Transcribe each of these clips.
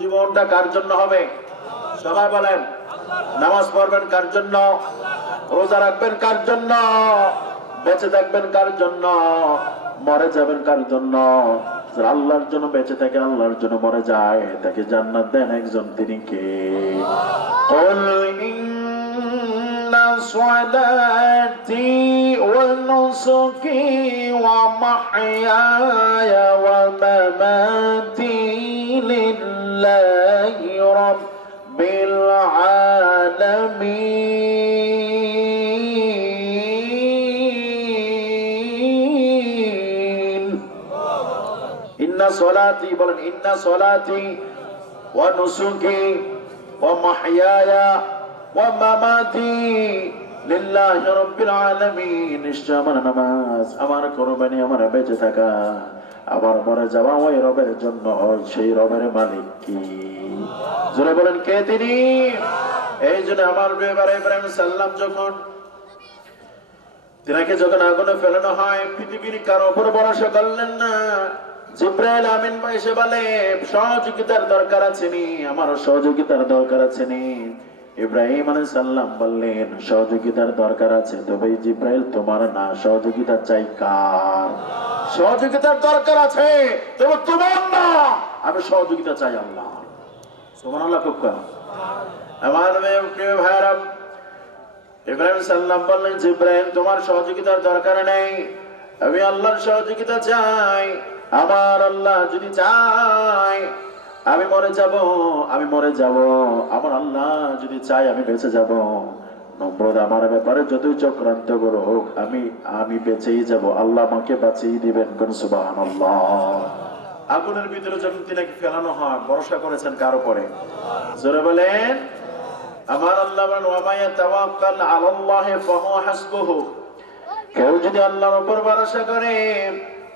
জীবনটা কার জন্য হবে? সবাই বলেন। নামাজ পড়বেন কার জন্য? রোজা রাখবেন কার জন্য? বেঁচে থাকবেন কার জন্য? মরে যাবেন কার জন্য? আল্লাহর জন্য বেঁচে থাকে, আল্লাহর জন্য মরে যায়, তাকে জান্নাত দেন একজন, তিনি কে? صلاتي ونسكي ومحياي ومماتي لله رب العالمين إن صلاتي بلن إن صلاتي ونسكي ومحياي ومماتي লিল্লাহি রাব্বিল আলামিন। নিশ্চয় আমার নামাজ, আমার কুরবানি, আমার বেঁচে থাকা, আমার মরে যাওয়া ওই রবের জন্য। সেই রবের মালিক কি? জোরে বলেন, কে তিনি? এই জন্য আমার ইব্রাহিম সাল্লাম যখন তিনাকে যখন আগুনে ফেলানো হয়, পৃথিবীর কারো উপর ভরসা করলেন না। জিবরাইল আমিন এসে বলে, সহযোগিতার দরকার আছে নি, আমার সহযোগিতার দরকার আছে নি। ইব্রাহিম আলাইহিস সালাম বললেন, সহযোগিতার দরকার আছে, তবে জিবরাইল তোমার না, সহযোগিতা চাই কার? সহযোগিতার দরকার আছে, তবে তোমার না, আমি সহযোগিতা চাই আল্লাহ। সুবহানাল্লাহ। খুব কম আমার প্রিয় ভাইরা, ইব্রাহিম সাল্লাম বললেন, জিবরাইল তোমার সহযোগিতার দরকার নেই, আমি আল্লাহর সহযোগিতা চাই। আমার আল্লাহ যদি চাই আমি মরে যাব, আমি মরে যাব। আমার আল্লাহ যদি চাই আমি বেঁচে যাব। নম্রদ আমার ব্যাপারে যতই চক্রান্ত করুক, আমি বেঁচেই যাব, আল্লাহ আমাকে বাঁচিয়ে দিবেন। কোন সুবহানাল্লাহ। আগুনের ভিতরে যখন তিনাকে ফেলানো হয়, ভরসা করেছেন কার উপরে? জোরে বলেন। আমার আল্লাহ বলেন, ওয়া মা ইয়াতাওয়াক্কাল আলাল্লাহি ফাহুয়া হাসবুহু। কেউ যদি আল্লাহর উপর ভরসা করে,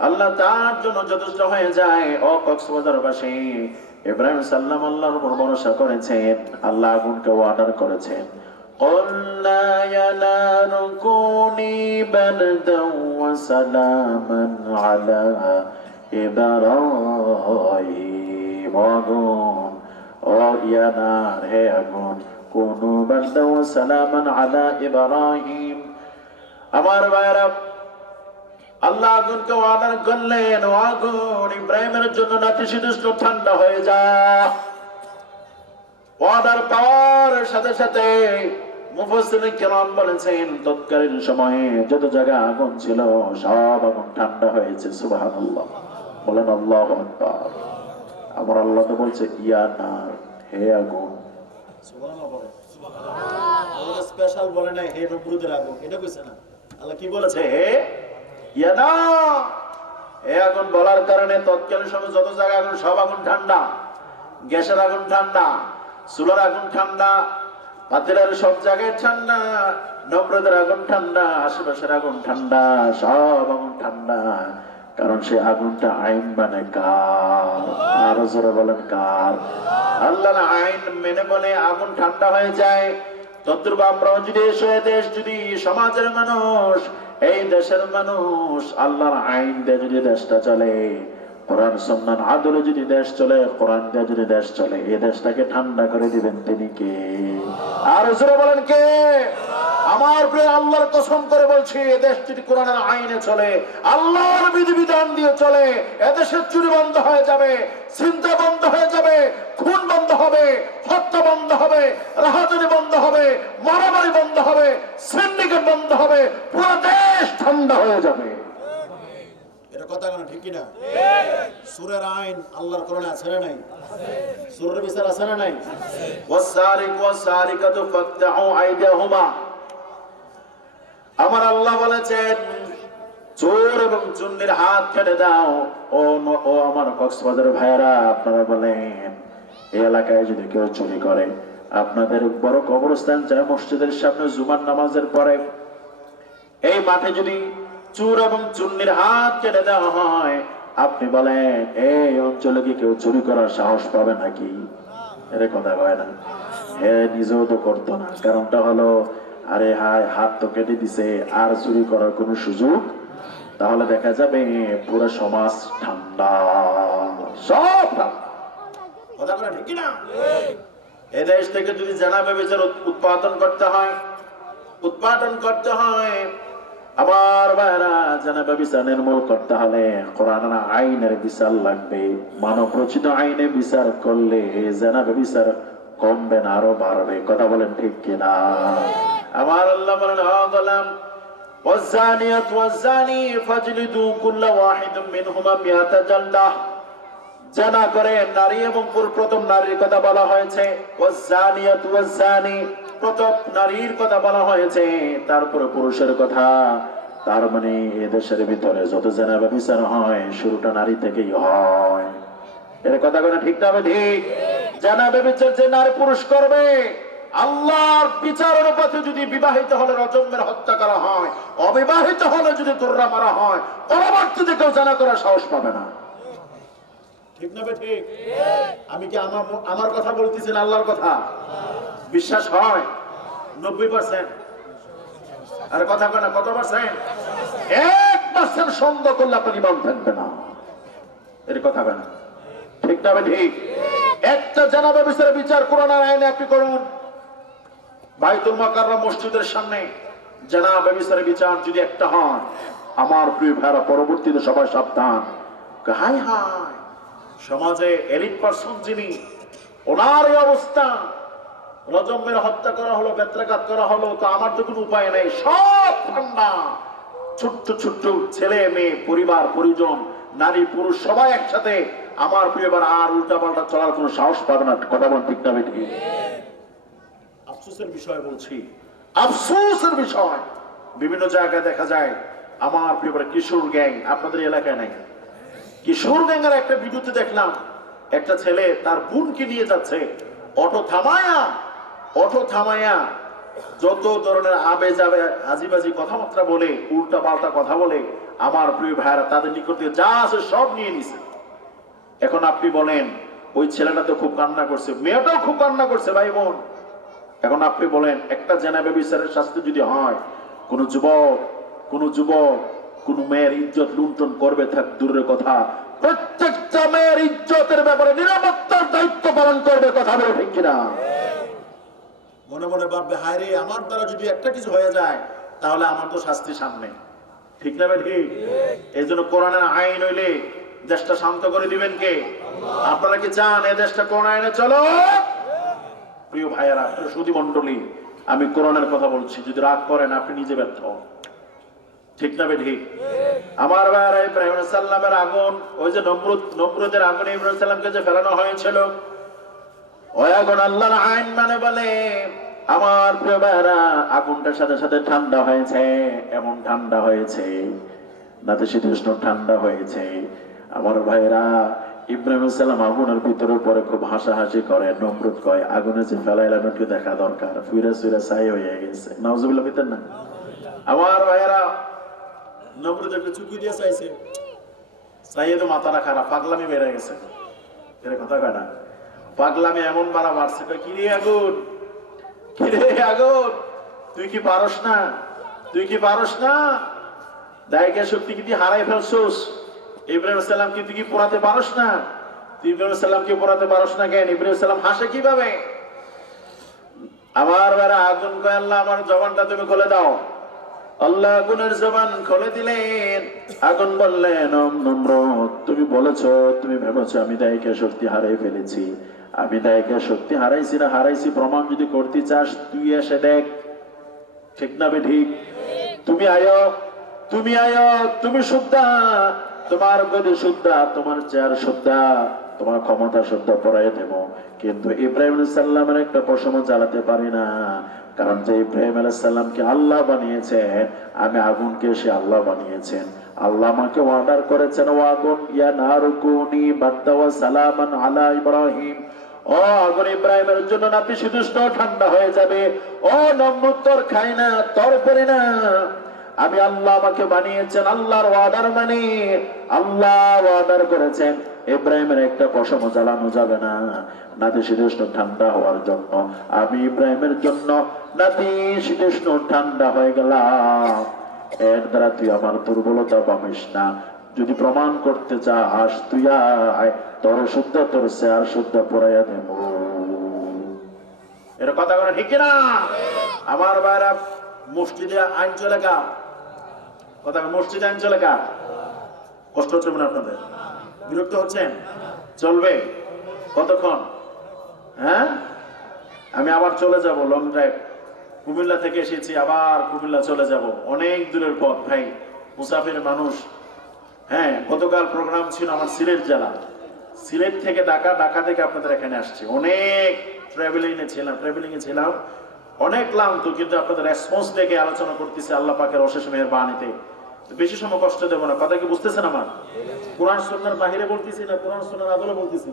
আল্লাহ তার জন্য যথেষ্ট হয়ে যায়। ও কক্সবাজারবাসী, ইব্রাহিম সাল্লাম আল্লাহর উপর ভরসা করেছেন, আল্লাহ আগুনকে অর্ডার করেছেন, قُلْنَا يَا نَارُ كُونِي بَرْدًا وَسَلَامًا عَلَى إِبْرَاهِيمَ। আগুন, ও ইয়া নার, হে আগুন, কুনু বারদান ওয়া সালামান আলা ইব্রাহিম। আমার ভাইরা, আল্লাহ আগুনকে অর্ডার করলেন, ও আগুন ইব্রাহিমের জন্য নাতিশীতোষ্ণ ঠান্ডা হয়ে যা। অর্ডার পাওয়ার সাথে সাথে মুফাসসিরিন কিরাম বলেছেন, তৎকালীন সময়ে যত জায়গায় আগুন ছিল সব আগুন ঠান্ডা হয়েছে। সুবহানাল্লাহ। বলেন আল্লাহু আকবার। আমার আল্লাহ তো বলছে, ইয়া নার, হে আগুন। সুবহানাল্লাহ বলেন। সুবহানাল্লাহ। আল্লাহ স্পেশাল বলে না হে নমরুদের আগুন, এটা কইছে না। আল্লাহ কি বলেছে? হে ইয়া নার, হে আগুন বলার কারণে তৎকালীন সময় যত জায়গায় আগুন সব আগুন ঠান্ডা। গ্যাসের আগুন ঠান্ডা, চুলার আগুন ঠান্ডা, পাতিলের সব জায়গায় ঠান্ডা, নমরুদের আগুন ঠান্ডা, আশেপাশের আগুন ঠান্ডা, সব আগুন ঠান্ডা। কারণ সে আগুনটা আইন মানে কার? আরো জোরে বলেন, কার? আল্লাহর আইন মেনে বলে আগুন ঠান্ডা হয়ে যায়। তদ্রূপ আমরাও যদি দেশ, যদি সমাজের মানুষ, এই দেশের মানুষ আল্লাহর আইন দিয়ে যদি দেশটা চলে, কোরআন সুন্নাহ আদলে যদি দেশ চলে, কোরআন দিয়ে যদি দেশ চলে, এই দেশটাকে ঠান্ডা করে দিবেন তিনি কে? আর জোরে বলেন, কে? আমার প্রিয় আল্লাহর কসম করে বলছি, এদেশ যদি কোরআনের আইনে চলে, আল্লাহর বিধিবিধান দিয়ে চলে, এদেশের চুরি বন্ধ হয়ে যাবে, চিন্তা বন্ধ হয়ে যাবে, খুন বন্ধ হবে, হত্যা বন্ধ হবে, রাহাজানি বন্ধ হবে, মারামারি বন্ধ হবে, সিন্ডিকেট বন্ধ হবে, পুরো দেশ ঠান্ডা হয়ে যাবে। এটা কথা কেন ঠিক কিনা? সূরার আইন আল্লাহর কোরআনে আছে না নাই? সূরার বিচার আছে না নাই? ওয়াসারিকু ওয়াসারিকাতু ফাকতাউ আইদাহুমা। আমার আল্লাহ বলেছেন, চোর এবং চুন্নির হাত কেটে দাও। ও আমার কক্সবাজারের ভাইয়েরা, আপনারা বলেন, এই এলাকায় যদি কেউ চুরি করে, আপনাদের বড় কবরস্থান যায় মসজিদের সামনে জুমার নামাজের পরে, এই মাঠে যদি চোর এবং চুন্নির হাত কেটে দেওয়া হয়, আপনি বলেন এই অঞ্চলে কি কেউ চুরি করার সাহস পাবে নাকি? এর কথা কয় না। হে নিজেও তো করতো না। কারণটা হলো, আরে হায়, হাত তো কেটে দিছে, আর চুরি করার কোনো সুযোগ। তাহলে দেখা যাবে পুরো সমাজ ঠান্ডা, সব ঠান্ডা। কথা বলে ঠিক না? এই দেশ থেকে যদি জেনা ব্যভিচার উৎপাদন করতে হয়, আমার ভাইরা, জেনা ব্যভিচার নির্মূল করতে হলে কোরআনের আইনের বিচার লাগবে। মানব রচিত আইনে বিচার করলে জেনা ব্যভিচার কমবে না, আরো বাড়বে। কথা বলেন ঠিক কিনা? আমার আল্লাহ বলেন, গোলাম والزانية والزاني فاجلدوا كل واحد منهما 100 جلدة। জানা করে নারী এবং প্রথম নারীর কথা বলা হয়েছে, والزانية والزاني প্রথম নারীর কথা বলা হয়েছে, তারপরে পুরুষের কথা। তার মানে এদেশের ভিতরে যত জেনা ব্যভিচার হয় শুরুটা নারী থেকেই হয়। এর কথা বলে ঠিক না? ঠিক। জেনা ব্যভিচার যে নারী পুরুষ করবে, আল্লাহর বিচার অনুপাতে যদি বিবাহিত হলে রজমের হত্যা করা হয়, অবিবাহিত হলে যদি তোররা মারা হয়, পরবর্তীতে কেউ জানা করার সাহস পাবে না। ঠিক না? ঠিক। আমি কি আমার কথা বলতেছি না আল্লাহর কথা? বিশ্বাস হয় 90%? আরে কথা কয় না, কত পার্সেন্ট? 1% সন্দেহ করলে আপনার ঈমান থাকবে না। এর কথা কয় না, ঠিক না? ঠিক। একটা জেনা ব্যভিচারের বিচার কোরআনের আইনে আপনি করুন। বাইতুল মুকাররম মসজিদের সামনে জেনা ব্যভিচারের বিচার যদি একটা হয়, আমার প্রিয় ভাইরা, পরবর্তীতে সবাই সাবধান। হাই হাই, সমাজে এলিট পারসন যিনি, ওনার এই অবস্থা, রজমের হত্যা করা হলো, বেত্রাঘাত করা হলো, তো আমার তো কোনো উপায় নেই, সব ঠান্ডা। ছোট্ট ছোট্ট ছেলে মেয়ে, পরিবার পরিজন, নারী পুরুষ সবাই একসাথে, আমার প্রিয় ভাইরা, আর উল্টা পাল্টা চলার কোনো সাহস পাবে না। কথা বল ঠিক না? ঠিক। আফসোসের বিষয় বলছি, আফসোসের বিষয়, বিভিন্ন জায়গায় দেখা যায় আমার প্রিয় কিশোর গ্যাং, আপনাদের এলাকায় নাই? কিশোর গ্যাংয়ের একটা ভিডিওতে দেখলাম, একটা ছেলে তার বোনকে নিয়ে যাচ্ছে, অটো থামায়া যত ধরনের আবে যাবে আজিবাজি কথাবার্তা বলে, উল্টা পাল্টা কথা বলে, আমার প্রিয় ভাইরা তাদের নিকট থেকে যা আছে সব নিয়ে নিছে। এখন আপনি বলেন, ওই ছেলেটা তো খুব কান্না করছে, মেয়েটাও খুব কান্না করছে, ভাই বোন। এখন আপনি বলেন, একটা জেনা ব্যভিচারের শাস্তি যদি হয়, কোন যুবক কোন মেয়ের ইজ্জত লুণ্ঠন করবে থাক দূরের কথা, প্রত্যেকটা মেয়ের ইজ্জতের ব্যাপারে নিরাপত্তার দায়িত্ব পালন করবে। কথা বলে ঠিক কিনা? মনে মনে ভাববে, হায় রে, আমার দ্বারা যদি একটা কিছু হয়ে যায় তাহলে আমার তো শাস্তি সামনে। ঠিক না? ঠিক। এই জন্য কোরআনের আইন হইলে দেশটা শান্ত করে দিবেন কে? আপনারা কি চান এই দেশটা কোরআন আইনে চলো? প্রিয় ভাইয়েরা, সুধী মন্ডলী, আমি কোরআনের কথা বলছি, যদি রাগ করেন আপনি নিজে ব্যর্থ। ঠিক না? ঠিক। আমার ভাইয়েরা, ইব্রাহিম আলাইহিস সালামের আগুন, ওই যে নমরুদের আগুনে ইব্রাহিম আলাইহিস সালামকে যে ফেলানো হয়েছিল, ওই আগুন আল্লাহর আইন মানে বলে, আমার প্রিয় ভাইয়েরা, আগুনটার সাথে সাথে ঠান্ডা হয়েছে, এমন ঠান্ডা হয়েছে, নাতিশীতোষ্ণ ঠান্ডা হয়েছে। আমার ভাইয়েরা, ইব্রাহিম আলাইহিস সালাম আগুনের ভিতরে পরে খুব হাসাহাসি করে। নমরুদ কয়, আগুনে যে ফেলাইলাম একটু দেখা দরকার, ফিরে ফিরে ছাই হয়ে গেছে। নাউজুবিল্লাহ ভিতর না? আমার ভাইয়েরা, নমরুদ একটু চুকি দিয়ে চাইছে, চাইয়ে তো মাথাটা খারাপ, পাগলামি বেড়ে গেছে। এর কথা কয় না, পাগলামি এমন বাড়া বাড়ছে, কিরে আগুন, তুই কি পারস না? দায়িকা শক্তি কি তুই হারাই ফেলছোস? ইব্রাহিম সালাম কি তুই কি পোড়াতে পারস না? তুই ইব্রাহিম সালামকে পোড়াতে পারস না কেন? ইব্রাহিম সালাম হাসে কিভাবে? আমার বেড়া আগুন কয়, আল্লাহ আমার জবানটা তুমি খুলে দাও। আল্লাহ আগুনের জবান খুলে দিলেন। আগুন বললেন, নমরুদ, তুমি বলেছো, তুমি ভেবেছো আমি দায়িকা শক্তি হারাই ফেলেছি। আমি দায়িকা শক্তি হারাইছি না হারাইছি প্রমাণ যদি করতে চাস, তুই এসে দেখ। ঠিক না? ঠিক। তুমি আয়ো, তুমি শুদ্ধা, তোমার গদি শুদ্ধা, তোমার চেয়ার শুদ্ধা, তোমার ক্ষমতা শুদ্ধ পড়াই দেব, কিন্তু ইব্রাহিম আলাইহিস সালামের একটা পশম জ্বালাতে পারি না। কারণ যে ইব্রাহিম আলাইহিস সালামকে আল্লাহ বানিয়েছেন, আমি আগুনকে সে আল্লাহ বানিয়েছেন। আল্লাহ আমাকে অর্ডার করেছেন, ও আগুন, ইয়া নারুকুনি বাদ্দা ওয়া সালামান আলা ইব্রাহিম, ও আগুন ইব্রাহিমের জন্য নাতিশীতোষ্ণ ঠান্ডা হয়ে যাবে। ও নমরুদ, তোর খাই না, তোর পরে না, আমি আল্লাহ আমাকে বানিয়েছেন। আল্লাহর ওয়াদার মানে, আল্লাহ ওয়াদার করেছেন ইব্রাহিমের একটা পশম জ্বালানো যাবে না নাতিশীতোষ্ণ ঠান্ডা হওয়ার জন্য। আমি ইব্রাহিমের জন্য নাতিশীতোষ্ণ ঠান্ডা হয়ে গেলাম। এর দ্বারা তুই আমার দুর্বলতা পাবিস না। যদি প্রমাণ করতে চাস তুই আয়, তোর শুদ্ধ তোর শেয়ার শুদ্ধ পড়াইয়া দেব। এর কথা বলে ঠিক না? আমার ভাইরা, মসজিদে আইন চলে কার কথা? মসজিদে আইন চলে কার? কষ্ট হচ্ছে মনে আপনাদের? বিরক্ত হচ্ছেন? চলবে কতক্ষণ? হ্যাঁ, আমি আবার চলে যাব লং ড্রাইভ। কুমিল্লা থেকে এসেছি, আবার কুমিল্লা চলে যাব, অনেক দূরের পথ ভাই, মুসাফির মানুষ। হ্যাঁ, গতকাল প্রোগ্রাম ছিল আমার সিলেট জেলা, সিলেট থেকে ঢাকা, ঢাকা থেকে আপনাদের এখানে আসছি। অনেক ট্রাভেলিং এ ছিলাম, অনেক ক্লান্ত, কিন্তু আপনাদের রেসপন্স দেখে আলোচনা করতেছি আল্লাহ পাকের অশেষ মেহেরবানিতে। বেশি সময় কষ্ট দেবো না, কথা কি বুঝতেছেন আমার? কোরআন সুন্নাহর বাহিরে বলতেছি না, কোরআন সুন্নাহর আদলে বলতেছি।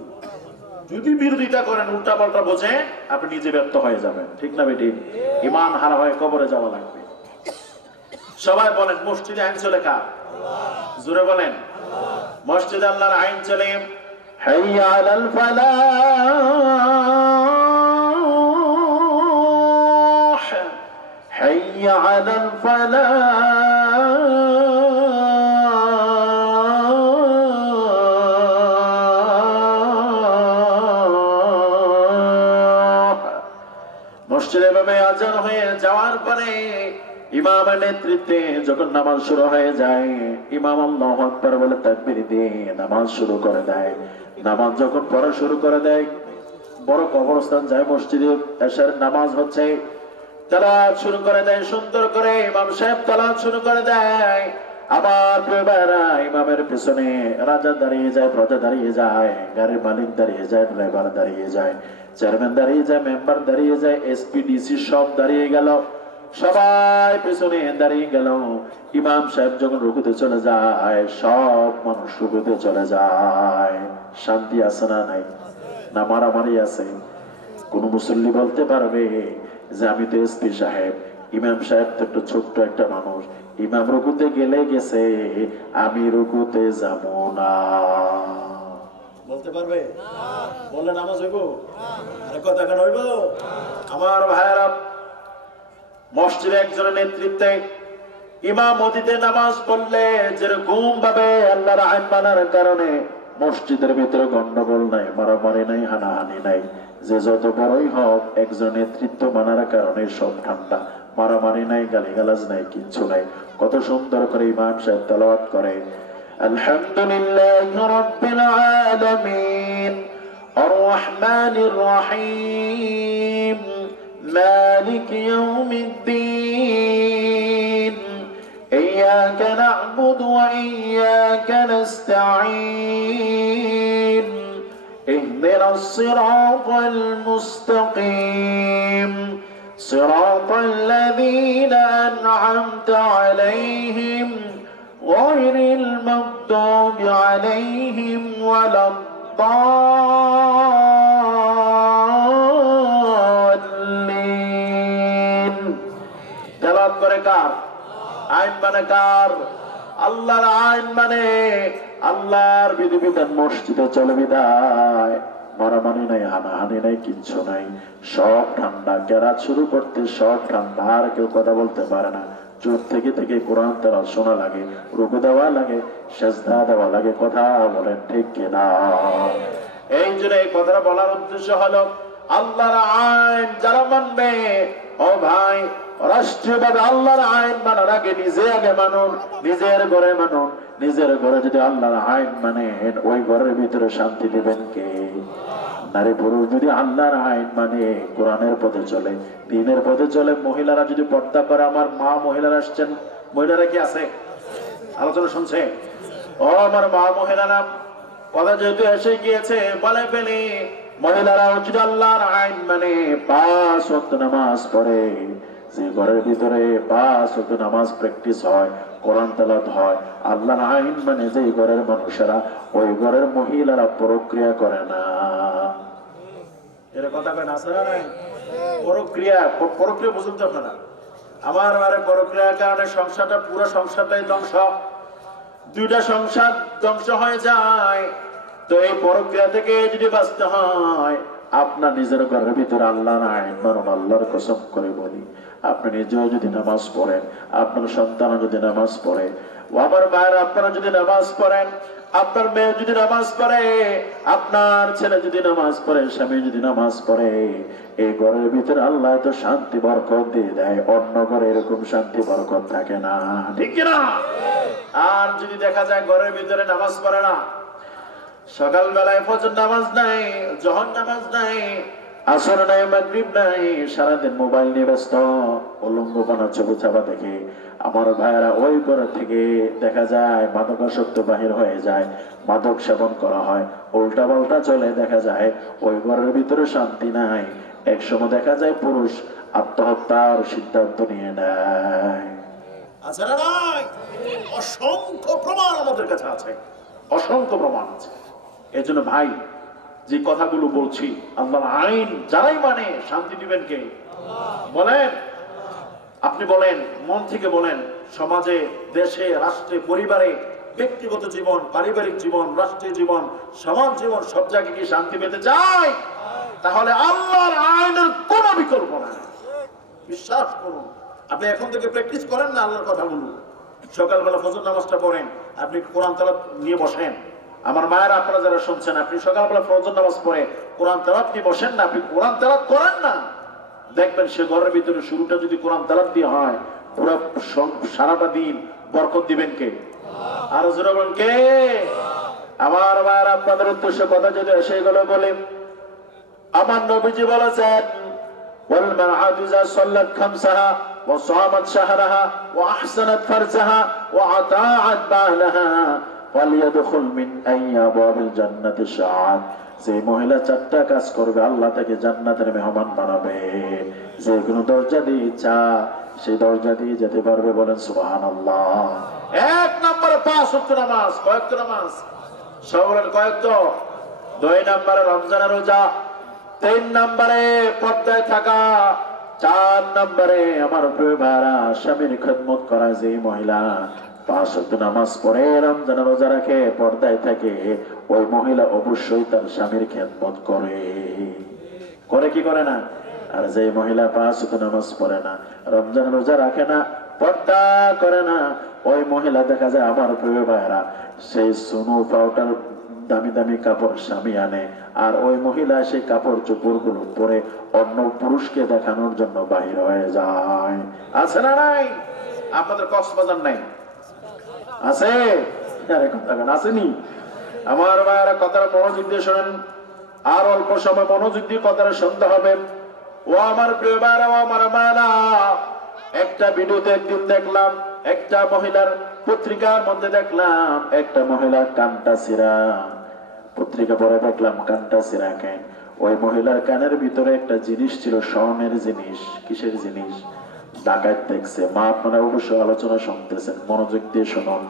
যদি বিরোধিতা করেন, উল্টা পাল্টা বোঝে, আপনি নিজে ব্যর্থ হয়ে যাবেন। ঠিক না বেটি? ঈমান হারা হয়ে কবরে যাওয়া লাগবে। সবাই বলেন, মসজিদে আইন চলে কার? জোরে বলেন, মসজিদে আল্লাহর আইন চলে। হাইয়া আলাল ফালাহ, হাইয়া আলাল ফালাহ। মসজিদে ভাবে আজান হয়ে যাওয়ার পরে ইমামের নেতৃত্বে যখন নামাজ শুরু হয়ে যায়, ইমাম আল্লাহু আকবার বলে তাকবীর দিয়ে নামাজ শুরু করে দেয়। নামাজ যখন পড়া শুরু করে দেয়, বড় কবরস্থান যায় মসজিদে, এশার নামাজ হচ্ছে, তেলাওয়াত শুরু করে দেয় সুন্দর করে। ইমাম সাহেব তেলাওয়াত শুরু করে দেয়। আমার প্রিয় ভাইরা, ইমামের পিছনে রাজা দাঁড়িয়ে যায়, প্রজা দাঁড়িয়ে যায়, গাড়ির মালিক দাঁড়িয়ে যায়, ড্রাইভার দাঁড়িয়ে যায়, চেয়ারম্যান দাঁড়িয়ে যায়, মেম্বার দাঁড়িয়ে যায়, এসপি ডিসি সব দাঁড়িয়ে গেল, সবাই পেছনে দাঁড়িয়ে গেল। ইমাম সাহেব যখন রুকুতে চলে যায়, সব মানুষ রুকুতে চলে যায়। শান্তি আছে না নাই? না মারামারি আছে? কোন মুসল্লি বলতে পারবে যে আমি তো এসপি সাহেব, ইমাম সাহেব তো একটু ছোট্ট একটা মানুষ, ইমাম রুকুতে গেলে গেছে, আমি রুকুতে যাব না? বলতে পারবে? বললে নামাজ হইব? আরে কথা কেন হইব? আমার ভাইয়েরা, মসজিদে একজনের নেতৃত্বে ইমামতিতে নামাজ পড়লে যেরকম ভাবে আল্লাহর আইন মানার কারণে মসজিদের ভিতরে গন্ডগোল নাই, মারামারি নাই, হানাহানি নাই। যে যত বড়ই হোক, একজন নেতৃত্ব মানার কারণে সব ঠান্ডা, মারামারি নাই, গালিগালাজ নাই, কিচ্ছু নাই। কত সুন্দর করে ইমাম সাহেব তেলাওয়াত করে, আলহামদুলিল্লাহি রাব্বিল আলামিন আর রহমানির রহিম মালিক ইয়াউমিদ্দিন ইয়্যাকা না'বুদু ওয়া ইয়্যাকা নাস্তাঈন ইহদিনাস সিরাতাল মুস্তাকিম সিরাতাল লাযীনা আন'আমতা আলাইহিম গায়রিল মাগদুবি আলাইহিম ওয়ালাদ-দাল্লিন। তেলাওয়াত করে কার? আইন মানে কার? আল্লাহর আইন মানে আল্লাহর বিধিবিধান মসজিদে চলে বিধায় মারামারি নাই, হানাহানি নাই, কিচ্ছু নাই, সব ঠান্ডা। কেরাত শুরু করতে সব ঠান্ডা, আর কেউ কথা বলতে পারে না। চোখ থেকে থেকে কোরআন তেলাওয়াত শোনা লাগে, রুকু দেওয়া লাগে, সেজদা দেওয়া লাগে। কথা বলেন ঠিক কিনা? এই জন্য এই কথাটা বলার উদ্দেশ্য হলো, আল্লাহর আইন যারা মানবে, ও ভাই, রাষ্ট্রীয়ভাবে আল্লাহর আইন মানার আগে নিজে আগে মানুন, নিজের ঘরে মানুন। নিজের ঘরে যদি আল্লাহর আইন মানেন, ওই ঘরের ভিতরে শান্তি দিবেন কে? নারী পুরুষ যদি আল্লাহর আইন মানে, কোরআনের পথে চলে, দ্বীনের পথে চলে, মহিলারা যদি পর্দা করে, আমার মা মহিলারা আসছেন, মহিলারা কি আছে? আলোচনা শুনছে? ও আমার মা মহিলারা, কথা যেহেতু এসে গিয়েছে, বলে ফেলি, মহিলারা যদি আল্লাহর আইন মানে 5 ওয়াক্ত নামাজ পড়ে, যে ঘরের ভিতরে 5 ওয়াক্ত নামাজ প্র্যাকটিস হয়, কোরআন তেলাওয়াত হয়, আল্লাহর আইন মানে যে ঘরের মানুষেরা, ওই ঘরের মহিলারা প্রক্রিয়া করে না। এর কথা কেন আছে না? প্রক্রিয়া বুঝুন তো আপনারা। আমার বারে প্রক্রিয়ার কারণে সংসারটা, পুরো সংসারটাই ধ্বংস। 2টা সংসার ধ্বংস হয়ে যায়। তো এই প্রক্রিয়া থেকে যদি বাঁচতে হয়, আপনার নিজের ঘরের ভিতরে আল্লাহর আইন মানুন। আল্লাহর কসম করে বলি, আপনি নিজেও যদি নামাজ পড়েন, আপনার সন্তানও যদি নামাজ পড়ে, ও আমার ভাইরা, আপনারা যদি নামাজ পড়েন, আপনার মেয়ে যদি নামাজ পড়ে, আপনার ছেলে যদি নামাজ পড়ে, স্বামী যদি নামাজ পড়ে, এই ঘরের ভিতরে আল্লাহ তো শান্তি বরকত দিয়ে দেয়, অন্য ঘরে এরকম শান্তি বরকত থাকে না, ঠিক কিনা? আর যদি দেখা যায় ঘরের ভিতরে নামাজ পড়ে না, সকাল বেলায় ফজর নামাজ নাই, জোহর নামাজ নাই, আসর নাই, মাগরিব নাই, সারাদিন মোবাইল নিয়ে ব্যস্ত, উলঙ্গপনা ছবি চাপা দেখে, আমার ভাইয়েরা ওই ঘর থেকে দেখা যায় মাদকাসক্ত বাহির হয়ে যায়, মাদক সেবন করা হয়, উল্টা পাল্টা চলে, দেখা যায় ওই ঘরের ভিতরে শান্তি নাই। একসময় দেখা যায় পুরুষ আত্মহত্যার সিদ্ধান্ত নিয়ে নেয়। আছে না নাই? অসংখ্য প্রমাণ আমাদের কাছে আছে, অসংখ্য প্রমাণ আছে। এই জন্য ভাই, যে কথাগুলো বলছি, আল্লাহর আইন যারাই মানে শান্তি দিবেন কে? বলেন, আপনি বলেন, মন থেকে বলেন। সমাজে, দেশে, রাষ্ট্রে, পরিবারে, ব্যক্তিগত জীবন, পারিবারিক জীবন, রাষ্ট্রীয় জীবন, সমাজ জীবন, সব জায়গায় কি শান্তি পেতে চাই? তাহলে আল্লাহর আইনের কোনো বিকল্প নাই। বিশ্বাস করুন। আপনি এখন থেকে প্র্যাকটিস করেন না আল্লাহর কথাগুলো। সকালবেলা ফজর নামাজটা পড়েন, আপনি কোরআন তেলাওয়াত নিয়ে বসেন। আমার মায়ের, আপনারা যারা শুনছেন, আপনি সকালবেলা ফজর নামাজ পড়ে কোরআন তেলাওয়াত নিয়ে বসেন না, আপনি কোরআন তেলাওয়াত করেন না, দেখবেন সে ঘরের ভিতরে শুরুটা যদি কোরআন তেলাওয়াত দিয়ে হয়, পুরো সারাটা দিন বরকত দিবেন কে? আর জোরে বলেন কে? আমার মায়ের, আপনাদের উদ্দেশ্যে কথা যদি সেগুলো বলে, আমার নবীজি বলেছেন, والمرأة إذا صلت خمسها وصامت شهرها وأحسنت فرجها وأطاعت بعلها فليدخل من أي أبواب الجنة شاءت। যে মহিলা চারটা কাজ করবে, আল্লাহ তাকে জান্নাতের মেহমান বানাবে। যে কোনো দরজা দিয়ে ইচ্ছা সেই দরজা দিয়ে যেতে পারবে। বলেন সুবহানাল্লাহ। এক নম্বরে 5 ওয়াক্ত নামাজ। কয়েকটা নামাজ? সবরের কয়েকটা? 2 নম্বরে রমজানের রোজা, 3 নম্বরে পর্দায় থাকা, 4 নম্বরে আমার প্রিয় ভাইরা স্বামীর খেদমত করা। যে মহিলা 5 ওয়াক্ত নামাজ পড়ে, রমজান রোজা রাখে, পর্দায় থাকে, ওই মহিলা অবশ্যই তার স্বামীর খেদমত করে। করে কি করে না? আর যে মহিলা 5 ওয়াক্ত নামাজ পড়ে না, রমজান রোজা রাখে না, পর্দা করে না, ওই মহিলা দেখা যায় আমার প্রিয় ভাইরা সেই সুনু পাউডার দামি দামি কাপড় স্বামী আনে, আর ওই মহিলা সেই কাপড় চোপড় গুলো পরে অন্য পুরুষকে দেখানোর জন্য বাহির হয়ে যায়। আছে না নাই? আপনাদের কক্সবাজার নাই? আছে? আসেনি? আমার ভাইয়েরা কথাটা মনোযোগ দিয়ে শোনেন, আর অল্প সময় মনোযোগ দিয়ে কথাটা শুনতে হবে। ও আমার প্রিয় ভাইয়েরা, ও আমার মায়েরা, একটা ভিডিওতে একদিন দেখলাম, একটা মহিলার পত্রিকার মধ্যে দেখলাম একটা মহিলার কানটা ছিঁড়া। পত্রিকা পড়ে দেখলাম কানটা ছিঁড়া কেন? ওই মহিলার কানের ভিতরে একটা জিনিস ছিল, স্বর্ণের জিনিস। কিসের জিনিস? ডাকাত দেখছে। মা, আপনারা অবশ্যই আলোচনা শুনতেছেন, মনোযোগ দিয়ে শুনুন।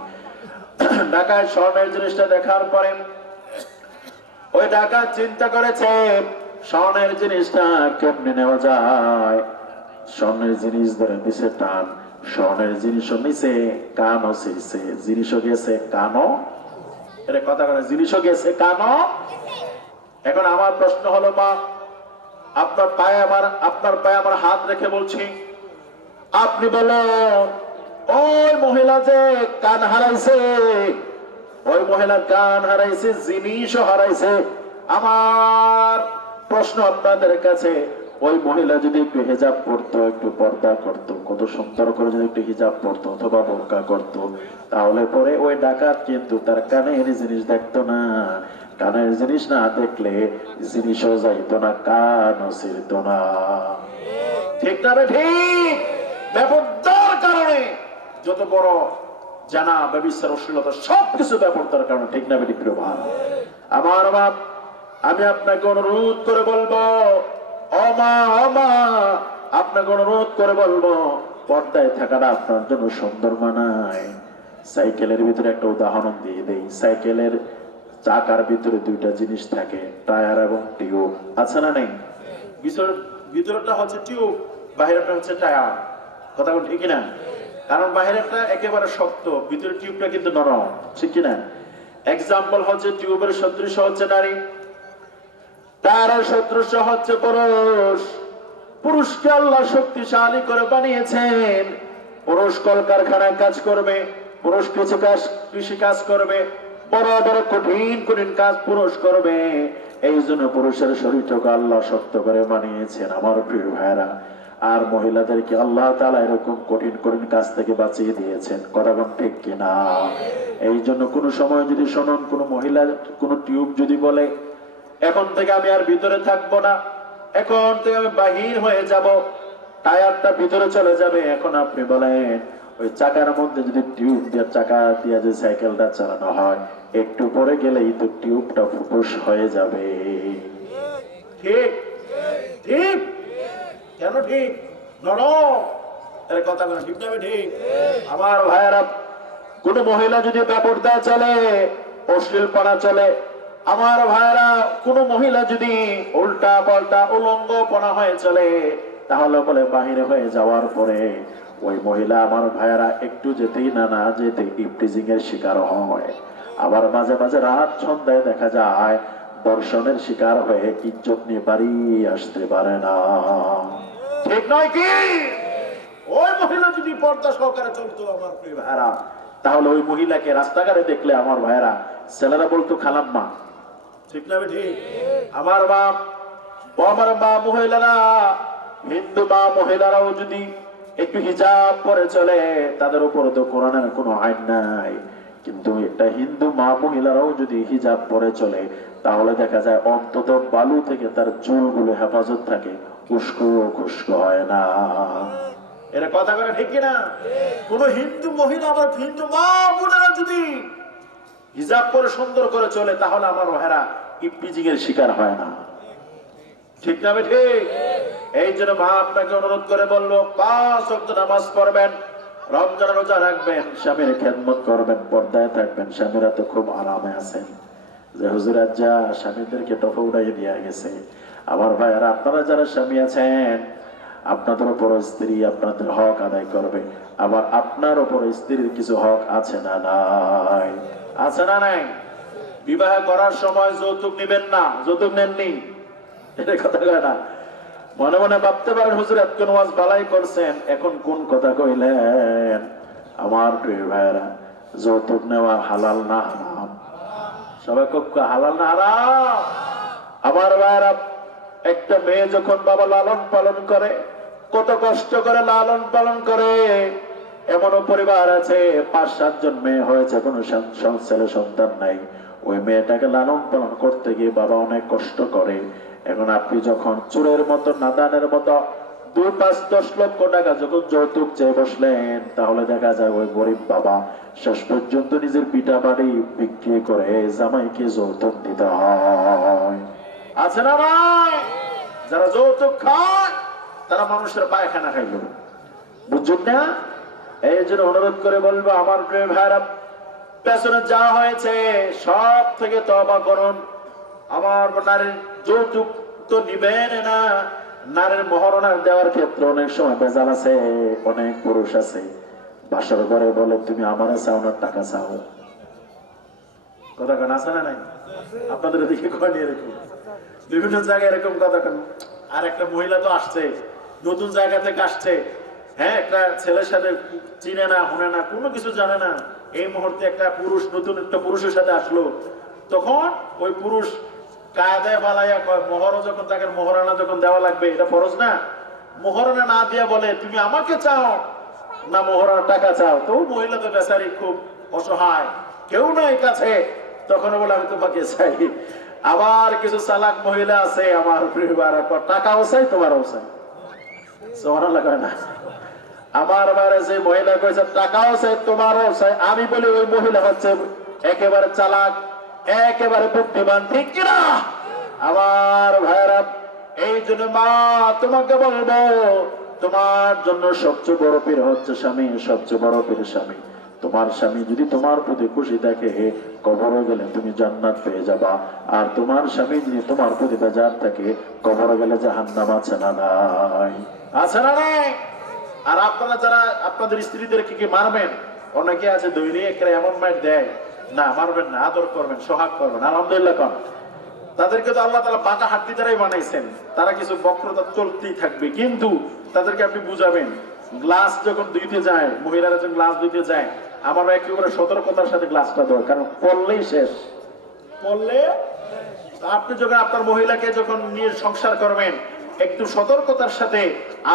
ডাকাত স্বর্ণের জিনিসটা দেখার পরে ওই ডাকাত চিন্তা করেছে, স্বর্ণের জিনিসটা কেমনে নেওয়া যায়। স্বর্ণের জিনিস ধরে দিছে টান, স্বর্ণের জিনিসও নিছে, কানও ছিঁড়ছে। জিনিসও গেছে, কানও, এটা কথা বলে, জিনিসও গেছে, কানও। এখন আমার প্রশ্ন হলো, মা, আপনার পায়ে আমার হাত রেখে বলছি, আপনি বলেন ওই মহিলা যে কান হারাইছে, ওই মহিলার কান হারাইছে, জিনিসও হারাইছে। আমার প্রশ্ন আপনাদের কাছে, ওই মহিলা যদি একটু হিজাব পরতো, একটু পর্দা করতো, কত সুন্দর করে যদি একটু হিজাব পরতো অথবা বোরকা করতো, তাহলে পরে ওই ডাকাত কিন্তু তার কানের জিনিস দেখতো না। কানের জিনিস না দেখলে জিনিসও যাইতো না, কানও ছিঁড়তো না। ঠিক না? ঠিক। বেপরদার কারণে যত বড় জানা, ব্যভিচার, অশ্লীলতা, সবকিছু বেপরদার কারণে। ঠিক না? বেটি প্রিয় ভাই আমার, বাপ, আমি আপনাকে অনুরোধ করে বলবো, আপনাকে অনুরোধ করে বলবো, পর্দায় থাকাটা আপনার জন্য সুন্দর মানায়। সাইকেলের ভিতরে একটা উদাহরণ দিয়ে দেই। সাইকেলের চাকার ভিতরে 2টা জিনিস থাকে, টায়ার এবং টিউব। আছে না নেই? ভিতরটা হচ্ছে টিউব, বাহিরটা হচ্ছে টায়ার। কথা বল ঠিক না? কারণ বাহিরটা একেবারে শক্ত, ভিতরে টিউবটা কিন্তু নরম, ঠিক কিনা? এক্সাম্পল হচ্ছে টিউবের সদৃশ হচ্ছে নারী, টায়ারের সদৃশ হচ্ছে পুরুষ। পুরুষকে আল্লাহ শক্তিশালী করে বানিয়েছেন। পুরুষ কলকারখানায় কাজ করবে, পুরুষ কৃষি কাজ করবে, বড় বড় কঠিন কঠিন কাজ পুরুষ করবে। এই জন্য পুরুষের শরীরটাকে আল্লাহ শক্ত করে বানিয়েছেন আমার প্রিয় ভাইরা। আর মহিলাদেরকে আল্লাহ তাআলা এরকম কঠিন কঠিন কাজ থেকে বাঁচিয়ে দিয়েছেন। কথা বলেন ঠিক কিনা? এই জন্য কোন সময় যদি শুনুন, কোন মহিলা কোন টিউব যদি বলে এখন থেকে আমি আর ভিতরে থাকবো না, এখন থেকে আমি বাহির হয়ে যাব, টায়ারটা ভিতরে চলে যাবে, এখন আপনি বলেন ওই চাকার মধ্যে যদি টিউব দিয়ে চাকা দিয়ে যে সাইকেলটা চালানো হয়, একটু পরে গেলেই তো টিউবটা ফুসফুস হয়ে যাবে। ঠিক ঠিক কেন ঠিক? নরম এর কথা বলে ঠিক যাবে। ঠিক আমার ভাইয়েরা, কোন মহিলা যদি বেপরদা চলে, অশ্লীলপনা চলে, আমার ভাইয়েরা কোন মহিলা যদি উল্টা পাল্টা উলঙ্গপনা হয়ে চলে, তাহলে বলে বাহিরে হয়ে যাওয়ার পরে ওই মহিলা আমার ভাইয়েরা একটু যেতেই না যেতে ইফটিজিং এর শিকার হয়। আবার মাঝে মাঝে রাত সন্ধ্যায় দেখা যায় দর্শনের শিকার হয়ে ইজ্জত নিয়ে বাড়ি আসতে পারে না। ঠিক নয় কি? ওই মহিলা যদি পর্দা সহকারে চলতো আমার প্রিয় ভাইরা, তাহলে ওই মহিলাকে রাস্তাঘাটে দেখলে আমার ভাইরা ছেলেরা বলতো খালাম্মা। ঠিক না? ঠিক। আমার মা মহিলারা, হিন্দু মা মহিলারাও যদি একটু হিজাব পরে চলে, তাদের উপরে তো কোরআনের কোনো আইন নাই, কিন্তু একটা হিন্দু মা মহিলারাও যদি হিজাব পরে চলে, তাহলে দেখা যায় অন্তত বালু থেকে তার চুলগুলো হেফাজত থাকে, উস্কো খুস্কো হয় না। এরা কথা বলে ঠিক কিনা? কোন হিন্দু মহিলা আবার হিন্দু মা বোনেরা যদি হিজাব পরে সুন্দর করে চলে, তাহলে আমার ভাইরা ইফটিজিং এর শিকার হয় না। ঠিক না? ঠিক। এই জন্য মা আপনাকে অনুরোধ করে বললো 5 ওয়াক্ত নামাজ পড়বেন, রমজান রোজা রাখবেন, স্বামীর খেদমত করবেন, পর্দায় থাকবেন। স্বামীরা তো খুব আরামে আছেন যে হুজুর আজ্জা স্বামীদেরকে টপে উড়াই দেওয়া গেছে। আমার ভাইয়ারা, আপনারা যারা স্বামী আছেন, আপনাদের উপর স্ত্রী আপনাদের হক আদায় করবে। আবার আপনার উপর স্ত্রীর কিছু হক আছে না নাই? আছে না নাই? বিবাহ করার সময় যৌতুক নিবেন না, যৌতুক নেননি, এটা কথা কয় না। মনে মনে ভাবতে পারেন হুজুর এত ওয়াজ বালাই করছেন, এখন কোন কথা কইলেন? আমার প্রিয় ভাইরা, যৌতুক নেওয়া হালাল না হারাম? সবাই খুব হালাল না হারাম? আমার ভাইরা, একটা মেয়ে যখন বাবা লালন পালন করে, কত কষ্ট করে লালন পালন করে। এমনও পরিবার আছে 5-7 জন মেয়ে হয়েছে, কোনো ছেলে সন্তান নাই। ওই মেয়েটাকে লালন পালন করতে গিয়ে বাবা অনেক কষ্ট করে। এখন আপনি যখন চোরের মতো নাদানের মতো 2-5-10 লক্ষ টাকা যখন যৌতুক চেয়ে বসলেন, তাহলে দেখা যায় ওই গরিব বাবা শেষ পর্যন্ত নিজের পিঠা বাড়ি বিক্রি করে জামাইকে যৌতুক দিতে হয়। আছে না ভাই? যারা যৌতুক খায় তারা মানুষের পায়খানা খাইল, বুঝছেন না? এই জন্য অনুরোধ করে বলবো আমার প্রিয় ভাইরা, পেছনে যা হয়েছে সব থেকে তওবা করুন। আমার নারীর যৌতুক তো নিবেন না। নারীর মহারণা দেওয়ার ক্ষেত্রে অনেক সময় বেজাল আছে। অনেক পুরুষ আছে বাসর ঘরে বলে তুমি আমার চাও না, টাকা চাও। কথা কেন আছে না নাই? আপনাদের দিকে কয়নি এরকম? বিভিন্ন জায়গায় এরকম কথা কেন? আর একটা মহিলা তো আসছে, নতুন জায়গা থেকে আসছে, হ্যাঁ, একটা ছেলের সাথে চিনে না, শুনে না, কোনো কিছু জানে না। এই মুহূর্তে একটা পুরুষ নতুন একটা পুরুষের সাথে আসলো, তখন ওই পুরুষ কায়দায় পালাইয়া কয় মোহরও যখন তাকে মোহরানা যখন দেওয়া লাগবে, এটা ফরজ না, মোহরানা না দিয়া বলে তুমি আমাকে চাও না মোহরানা টাকা চাও। তো মহিলা তো বেচারি খুব অসহায়, কেউ নাই কাছে, তখন বলে আমি তোমাকে চাই। আবার কিছু চালাক মহিলা আছে আমার পরিবার, টাকাও চাই তোমারও চাই। সুবহানাল্লাহ কয় না? আমার বারে যে মহিলা কইছে টাকাও চাই তোমারও চাই, আমি বলি ওই মহিলা হচ্ছে একেবারে চালাক, একেবারে বুদ্ধিমান। ঠিক কিনা আমার ভাইরা? এই জন্য মা তোমাকে বলবো, তোমার জন্য সবচেয়ে বড় পীর হচ্ছে স্বামী, সবচেয়ে বড় পীর স্বামী। তোমার স্বামী যদি তোমার প্রতি খুশি থাকে, কবরে গেলে তুমি জান্নাত পেয়ে যাবা। আর তোমার স্বামী যদি তোমার প্রতি বেজার থাকে, কবরে গেলে জাহান্নাম। আছে না নাই? আছে না নাই? আর আপনারা যারা আপনাদের স্ত্রীদেরকে কি মারবেন? অনেকে আছে দৈনিক এমন মাইর দেয়, না মারবেন না, আদর করবেন, সোহাগ করবেন, আলহামদুলিল্লাহ করেন। তাদেরকে তো আল্লাহ তাআলা বাঁকা হাড্ডি দ্বারাই বানাইছেন, তারা কিছু বক্রতা চলতেই থাকবে। কিন্তু তাদেরকে আপনি বুঝাবেন, গ্লাস যখন ধুইতে যায়, মহিলারা যখন গ্লাস ধুইতে যায়, আমার একেবারে সতর্কতার সাথে গ্লাসটা দেওয়া, কারণ পড়লেই শেষ। পড়লে আপনি যখন আপনার মহিলাকে যখন নিয়ে সংসার করবেন, একটু সতর্কতার সাথে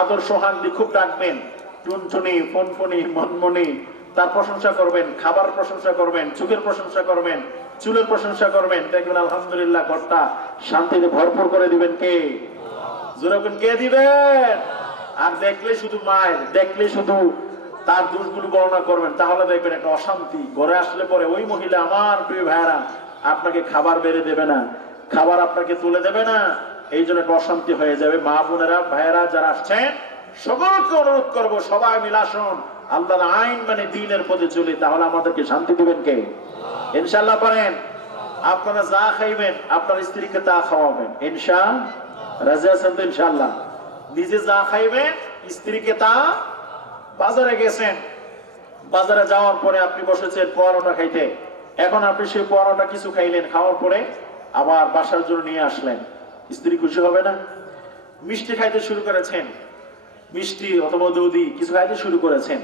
আদর সোহাগ দিয়ে খুব ডাকবেন, টুনটুনি, ফোনফনি, মনমনি, তার প্রশংসা করবেন, খাবার প্রশংসা করবেন, চোখের প্রশংসা করবেন, চুলের প্রশংসা করবেন, দেখবেন আলহামদুলিল্লাহ ঘরটা শান্তিতে ভরপুর করে দিবেন। কে জোরাবেন? কে দিবেন? আর দেখলে শুধু মায়ের, দেখলে শুধু তার দোষগুলো বর্ণনা করবেন, তাহলে দেখবেন একটা অশান্তি ঘরে আসলে পরে ওই মহিলা, আমার প্রিয় ভাইয়েরা, আপনাকে খাবার বেড়ে দেবে না, খাবার আপনাকে তুলে দেবে না, এই জন্য একটা অশান্তি হয়ে যাবে। মা বোনেরা, ভাইয়েরা যারা আসছেন, সকলকে অনুরোধ করবো, সবাই মিলাসন আল্লাহর আইন মানে দ্বীনের পথে চলি, তাহলে আমাদেরকে শান্তি দিবেন কে? ইনশাআল্লাহ করেন। আপনারা যা খাইবেন আপনার স্ত্রীকে তা খাওয়াবেন, ইনশাআল্লাহ। রাজি আছেন তো? ইনশাআল্লাহ। নিজে যা খাইবেন স্ত্রীকে তা। বাজারে গেছেন, বাজারে যাওয়ার পরে আপনি বসেছেন পরোটা খাইতে, এখন আপনি সেই পরোটা কিছু খাইলেন, খাওয়ার পরে আবার বাসার জন্য নিয়ে আসলেন, স্ত্রী খুশি হবে না? মিষ্টি খাইতে শুরু করেছেন, মিষ্টি অথবা দুধ কিছু খাইতে শুরু করেছেন,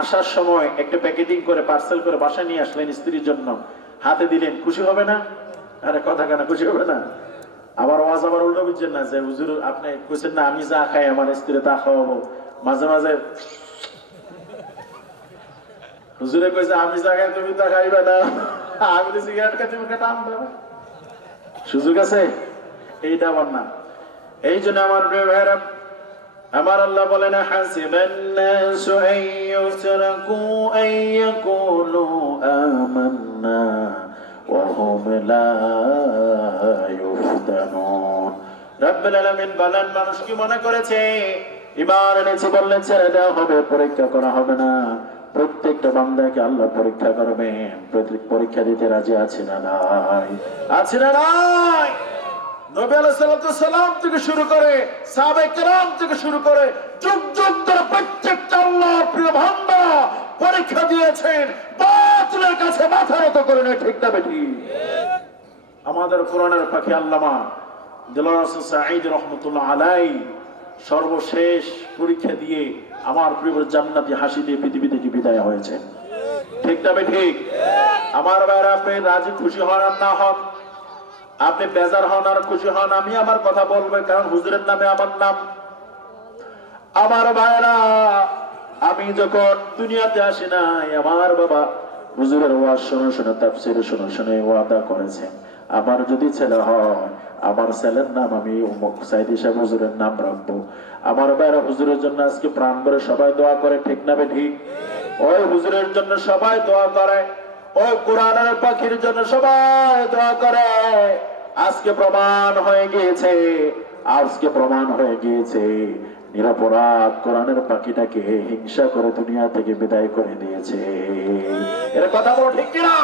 আসার সময় একটা প্যাকেটিং করে পার্সেল করে বাসায় নিয়ে আসলেন, স্ত্রীর জন্য হাতে দিলেন, খুশি হবে না? আরে কথা কেন খুশি হবে না? আবার ওয়াজ আবার উল্টো বুঝছেন না যে হুজুর আপনি কইছেন না আমি যা খাই আমার স্ত্রী তা খাওয়াবো, মাঝে মাঝে হুজুরে কইছে আমি যা খাই তুমি তা খাইবে না, আমি তো সিগারেট খাই তুমি টান দেবে, সুযোগ আছে? এইটা আমার না। এই জন্য আমার প্রিয় ভাইরা, আমার আল্লাহ বলেন হাসিবান নাসু আন ইউতরাকু আন ইয়াকুলু আমান্না ওয়া হুম লা ইফতানুন। রব্বুল আলামিন বলেন, মানুষ কি মনে করেছে ঈমান এনেছে বললে ছেড়ে দেওয়া হবে, পরীক্ষা করা হবে না? প্রত্যেকটা বান্দাকে আল্লাহ পরীক্ষা করবেন। পরীক্ষা দিতে রাজি আছে না নাই? আছে না নাই? নবী আলাইহিস সালাম থেকে শুরু করে সাহাবায়ে কেরাম থেকে শুরু করে যুগ যুগ ধরে প্রত্যেকটা আল্লাহর প্রিয় বান্দা পরীক্ষা দিয়েছেন, বাতিলের কাছে মাথা নত করে না, ঠিক না বেটি? আমাদের কোরআনের পাখি আল্লামা দিলওয়ার হোসেন সাঈদ রহমাতুল্লাহ আলাইহি সর্বশেষ পরীক্ষা দিয়ে আমার প্রিয় জান্নাতি হাসি দিয়ে পৃথিবী থেকে বিদায় হয়েছে, ঠিক না বেটি? আমার ভাইরা, আপনি রাজি খুশি হন আর না হন, আপনি বেজার হন আর খুশি হন, আমি আমার কথা বলবো, কারণ হুজুরের নামে আমার নাম। আমার ভাইরা, আমি যখন দুনিয়াতে আসি নাই, আমার বাবা হুজুরের ওয়াজ শুনে শুনে, তাফসীর শুনে শুনে ওয়াদা করেছেন, আমার যদি ছেলে হয় আমার ছেলের নাম আমি অমুক সাইদি সাহেব হুজুরের নাম রাখবো। আমার ভাইরা, হুজুরের জন্য আজকে প্রাণ ভরে সবাই দোয়া করে, ঠিক না বেঠিক? ওই হুজুরের জন্য সবাই দোয়া করে, ওই কোরআনের পাখির জন্য সবাই দোয়া করে। আজকে প্রমাণ হয়ে গিয়েছে, আজকে প্রমাণ হয়ে গিয়েছে নিরপরাধ কোরআনের পাখিটাকে হিংসা করে দুনিয়া থেকে বিদায় করে দিয়েছে। এর কথা বলো ঠিক কিনা?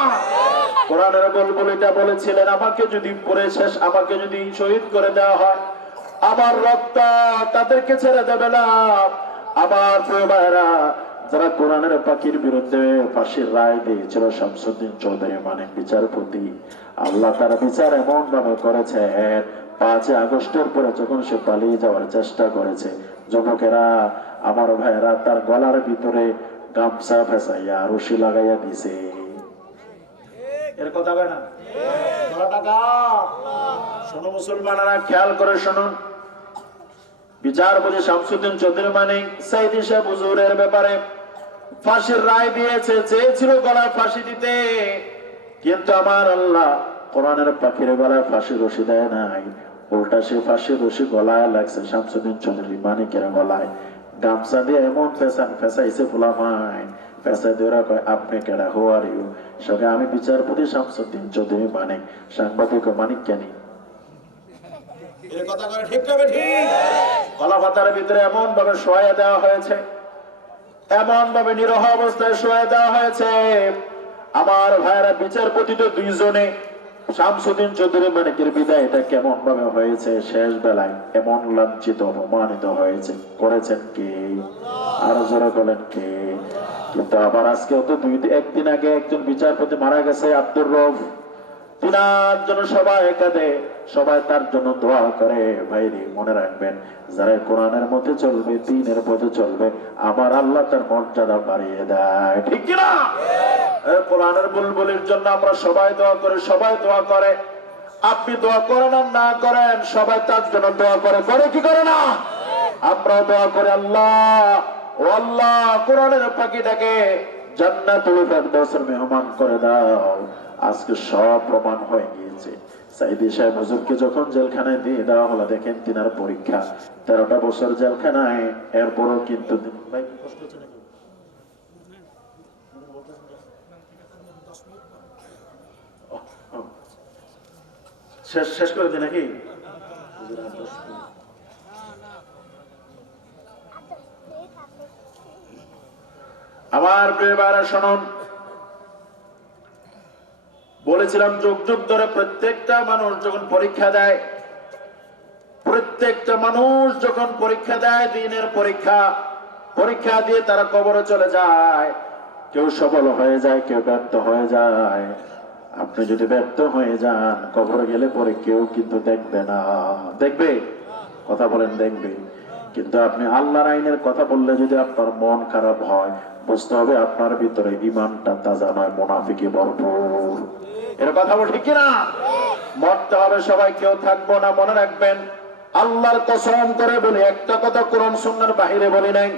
কোরআনের বুলবুলিটা বলেছিলেন, আমাকে যদি পড়ে শেষ, আমাকে যদি শহীদ করে দেওয়া হয়, আমার রক্ত তাদেরকে ছেড়ে দেবে না। আমার প্রিয় ভাইরা, যারা কোরআনের পাখির বিরুদ্ধে ফাঁসির রায় দিয়েছিল শামসুদ্দিন চৌধুরী মানে বিচারপতি, আল্লাহ তার বিচার এমন ভাবে করেছেন, 5 আগস্টের পরে যখন সে পালিয়ে যাওয়ার চেষ্টা করেছে, যুবকেরা আমার ভাইয়েরা তার গলার ভিতরে গামছা ফেসাইয়া রশি লাগাইয়া দিছে। এর কথা বলে না? শোনো মুসলমানেরা, খেয়াল করে শুনুন। বিচারপতি শামসুদ্দিন চৌধুরী মানিক সাইদি সাহেব হুজুরের ব্যাপারে ফাঁসির রায় দিয়েছে, চেয়েছিল গলায় ফাঁসি দিতে, কিন্তু আমার আল্লাহ কোরআনের পাখির গলায় ফাঁসি রশি দেয় নাই, উল্টা সে ফাঁসির রশি গলায় লাগছে শামসুদ্দিন চৌধুরী মানিকের গলায়। গামছা দিয়ে এমন ফেসাইছে ফুলামাই, ফেসাই দিয়ে ওরা কয় আপনি কেডা, হু আর ইউ? সঙ্গে আমি বিচারপতি শামসুদ্দিন চৌধুরী মানিক, সাংবাদিক মানিক কেনি। গলা পাতার ভিতরে এমন ভাবে শোয়া দেওয়া হয়েছে, এমন ভাবে নিরহ অবস্থায় শোয়া দেওয়া হয়েছে। আমার ভাইরা, বিচারপতি তো 2 জনে, শামসুদ্দিন চৌধুরী মানিকের বিদায় এটা কেমন ভাবে হয়েছে, শেষ বেলায় এমন লাঞ্ছিত অপমানিত হয়েছে, করেছেন কে? আরো জোরে বলেন কে? কিন্তু আবার আজকেও তো 1 দিন আগে একজন বিচারপতি মারা গেছে, আব্দুর রউফ, তিনার জন্য সবাই কাঁদে, সবাই তার জন্য দোয়া করে। ভাইরে মনে রাখবেন, যারা কোরআনের মধ্যে চলবে, দ্বীনের পথে চলবে, আমার আল্লাহ তার মর্যাদা বাড়িয়ে দেয়। ঠিক কিনা? কোরআনের বুলবুলির জন্য আমরা সবাই দোয়া করি, সবাই দোয়া করে। আপনি দোয়া করেন আর না করেন, সবাই তার জন্য দোয়া করে, করে কি করে না? আমরা দোয়া করি, আল্লাহ ও আল্লাহ, কোরআনের পাখিটাকে জান্নাতুল ফেরদৌসের মেহমান করে দাও। আজকে সব প্রমাণ হয়ে গিয়েছে। সাইদি সাহেব হুজুরকে যখন জেলখানায় দিয়ে দেওয়া হলো, দেখেন তিনার পরীক্ষা 13টা বছর জেলখানায়, এরপরও কিন্তু শেষ করে দিই নাকি? আমার প্রিয় ভাইরা শুনুন, বলেছিলাম যুগ যুগ ধরে প্রত্যেকটা মানুষ যখন পরীক্ষা দেয়, প্রত্যেকটা মানুষ যখন পরীক্ষা দেয়, দিনের পরীক্ষা দিয়ে তারা কবরে চলে যায়। কেউ সফল হয়ে যায়, কেউ ব্যর্থ হয়ে যায়। আপনি যদি ব্যর্থ হয়ে যান, কবরে গেলে পরে কেউ কিন্তু দেখবে না। দেখবে? কথা বলেন, দেখবে। কিন্তু আপনি আল্লাহর আইনের কথা বললে যদি আপনার মন খারাপ হয়, বুঝতে হবে আপনার ভিতরে ঈমানটা তাজা নয়, মুনাফিকে ভরপুর। এর কথা বল, ঠিক কিনা? মরতে হবে সবাই, কেউ থাকবো না। মনে রাখবেন, আল্লাহর কসম করে বলি, একটা কথা কোরআন সুন্নাহর বাহিরে বলি নাই।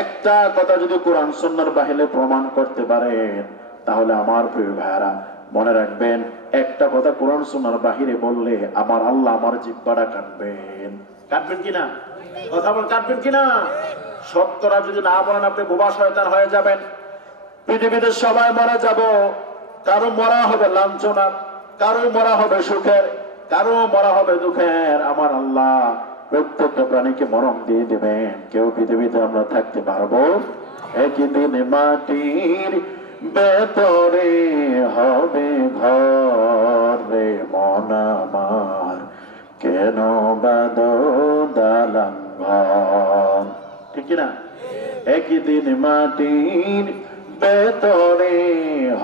একটা কথা যদি কোরআন সুন্নাহর বাহিরে প্রমাণ করতে পারেন, তাহলে আমার প্রিয় ভাইরা মনে রাখবেন, একটা কথা কোরআন সুন্নাহর বাহিরে বললে আমার আল্লাহ আমার জিহ্বাটা কাটবেন। কাটবেন কিনা? কথা বল, কাটবেন কিনা? সত্যরা যদি না বলেন, আপনি বোবা শয়তান হয়ে যাবেন। পৃথিবীতে সবাই মারা যাব, কারো মরা হবে লাঞ্ছনা, কারো মরা হবে সুখের, কারো মরা হবে দুঃখের। আমার আল্লাহ প্রত্যেকটা প্রাণীকে মরণ দিয়ে দেবেন। কেউ পৃথিবীতে আমরা থাকতে পারবো? একই দিন মাটির ভেতরে হবে ঘর রে মন আমার, কেন বাঁধো দালান ঘর। ঠিক কিনা? একই দিন মাটির ভেতরে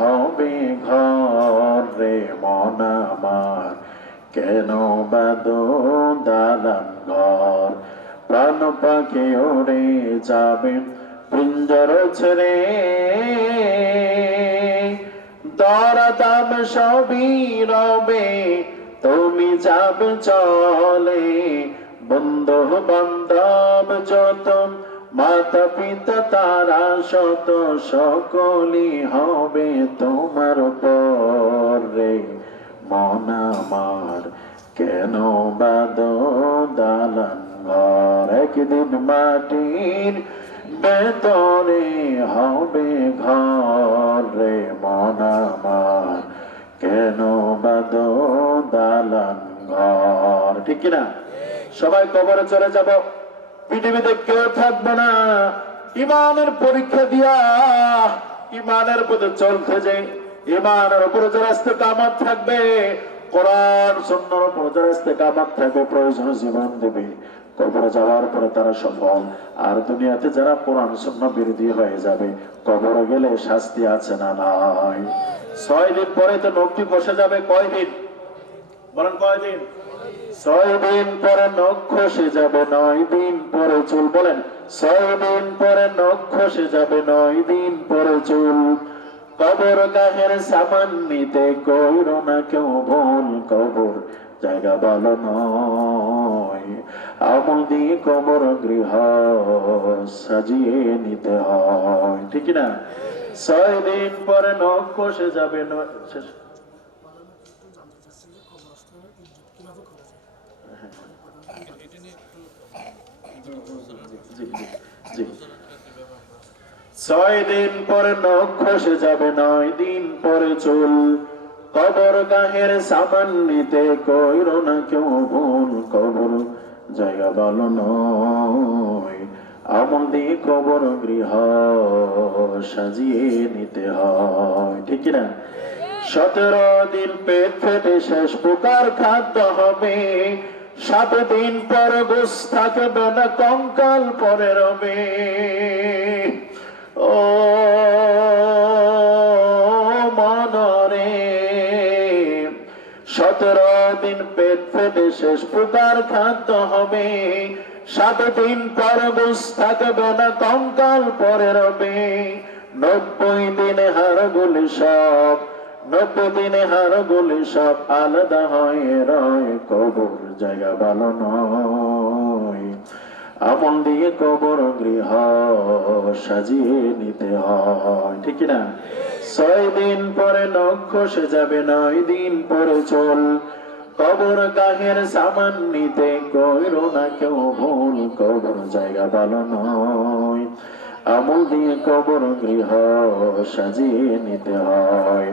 হবে ঘর রে মন আমার, কেন বাঁধো দালান ঘর। প্রাণ পাখি উড়ে যাবে পিঞ্জর ছেড়ে, দরদাম সবই রবে তুমি যাবে চলে। বন্ধু বান্ধব যত, মাতা পিতা তারা শত, সকলই হবে তোমার পরে মন আমার, কেন বাঁধো দালান ঘর। একদিন মাটির ভেতরে হবে ঘর রে মন আমার, কেন বাঁধো দালান ঘর। ঠিক কিনা? সবাই কবরে চলে যাব, পৃথিবীতে কেউ থাকবে না। ইমানের পরীক্ষা দিয়া ইমানের পথে চলতে যে, ইমানের উপরে যারা ইস্তেকামত থাকবে, কোরআন সুন্নাহর উপরে যারা ইস্তেকামত থাকবে, প্রয়োজনে জীবন দেবে, কবরে যাওয়ার পরে তারা সফল। আর দুনিয়াতে যারা কোরআন সুন্নাহ বিরোধী হয়ে যাবে, কবরে গেলে শাস্তি আছে না নাই? 6 দিন পরে তো নখটি বসে যাবে। কয়দিন বলেন? কয়দিন? 6 দিন পরে নখ খসে যাবে, 9 দিন পরে চুল। বলেন, 6 দিন পরে নখ খসে যাবে, 9 দিন পরে চুল। কবর গাহের সামান নিতে কইরো না কেউ ভুল, কবর জায়গা ভালো নয়, আমল দিয়ে কবর গৃহ সাজিয়ে নিতে হয়। ঠিক না? 6 দিন পরে নখ খসে যাবে। ছয় দিন পরে নখ খসে যাবে, 9 দিন পরে চুল। কবর গাহের সামান নিতে কইরো না কেউ ভুল, কবর জায়গা ভালো নয়, আমল দিয়ে কবর গৃহ সাজিয়ে নিতে হয়। ঠিক না? 17 দিন পেট ফেটে শেষ প্রকার খাদ্য হবে, 7 দিন পর গোস থাকবে না, কঙ্কাল পরে রবে। ও মনরে 17 দিন পেট ফেটে শেষ প্রকার খাদ্য হবে, 7 দিন পর বুঝ থাকবে না, কঙ্কাল পরে রবে। 90 দিনে হাড়গুলি সব, 90 দিনে হাড়গুলি সব আলাদা হয়ে রয়, কবর জায়গা ভালো নয়। আমল দিয়ে কবর গৃহ সাজিয়ে নিতে হয়, ঠিক না? 6 দিন পরে নখ খসে যাবে, 9 দিন পরে চল, কবর গাহের সামান নিতে কইরো না কেউ ভুল, কবর জায়গা ভালো নয়। আমল দিয়ে কবর গৃহ সাজিয়ে নিতে হয়,